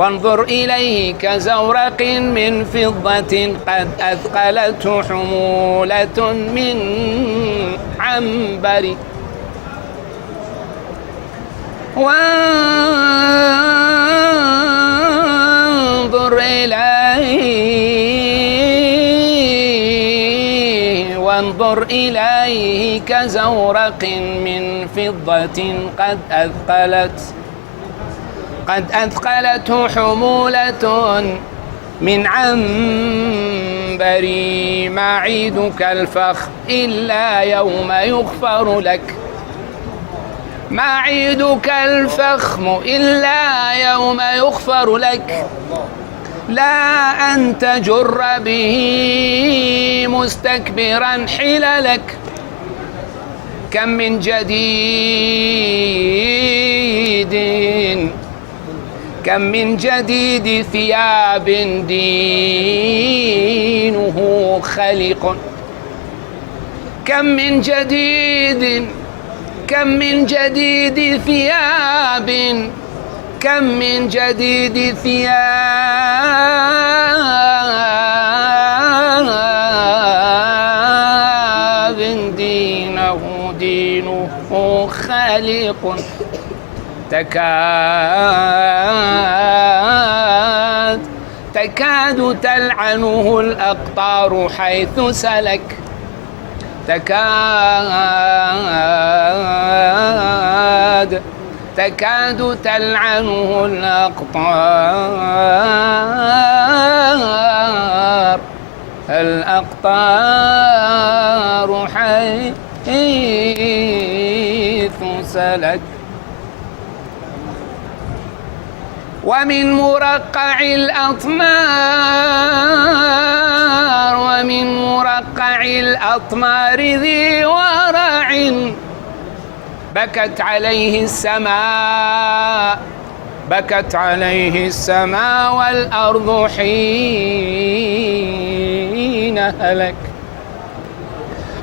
وانظر إليه كزورق من فضة قد أثقلته حمولة من عنبر. وانظر إليه كزورق من فضة قد أثقلته حمولة من عنبر. ما عيدك الفخر إلا يوم يغفر لك، ما عيدك الفخم إلا يوم يغفر لك. لا أن تجر به مستكبرا حللك. كم من جديد ثياب دينه خلق. كم من جديد ثياب دينه خالق. تكاد تلعنه الأقطار حيث سلك. تكاد تلعنه الأقطار حيث سلك. ومن مرقع الأطمار ذي ورع بكت عليه السماء والأرض حين هلك.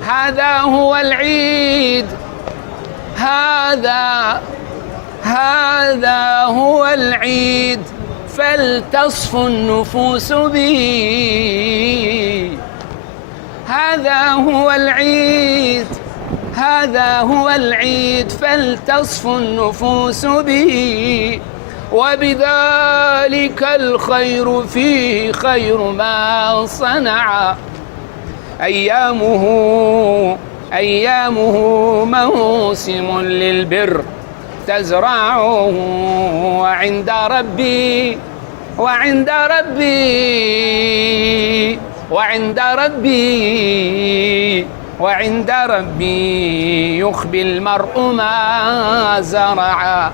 هذا هو العيد، هذا هو العيد فلتصفو النفوس به. هذا هو العيد فلتصفو النفوس به. وبذلك الخير فيه خير ما صنع. أيامه موسم للبر تزرعه. وعند ربي يخبي المرء ما زرع.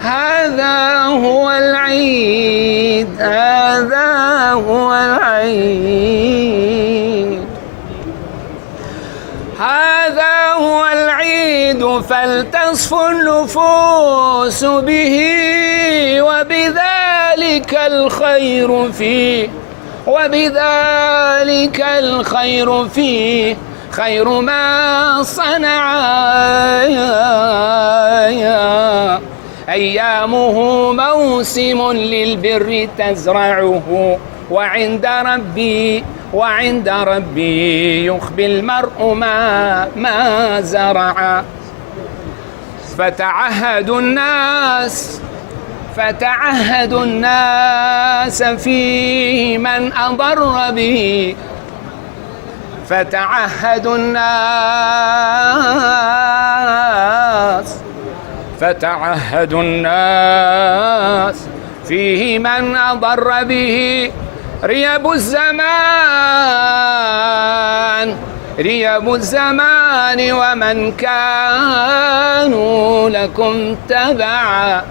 هذا هو العيد، هذا هو العيد، هذا هو العيد فلتصفو النفوس به، وبذلك الخير فيه، وبذلك الخير فيه خير ما صنع. أيامه موسم للبر تزرعه، وعند ربي يخبي المرء ما زرع. فتعهدوا الناس فيه من أضر به، فتعهدوا الناس فيه من أضر به. ريب الزمان ومن كانوا لكم تبعا.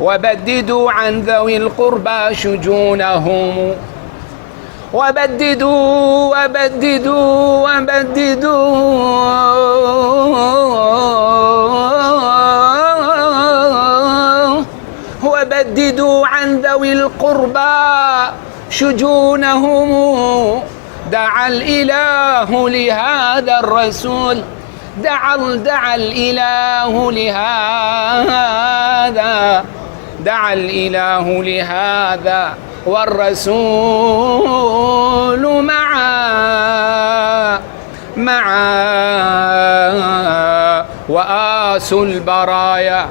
وبددوا عن ذوي القربى شجونهم وبددوا وبددوا وبددوا عن ذوي القربى شجونهم. دعا الإله لهذا الرسول دعا الإله لهذا والرسول معا وآس البرايا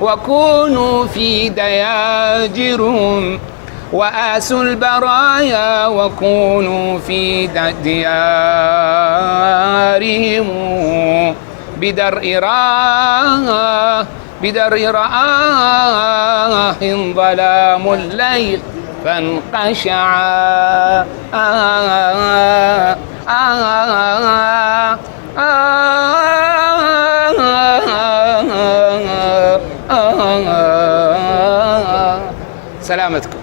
وكونوا في دياجرهم وآس البرايا وكونوا في ديارهم بدرء رآه ظلام الليل فانقشعا سلامتكم.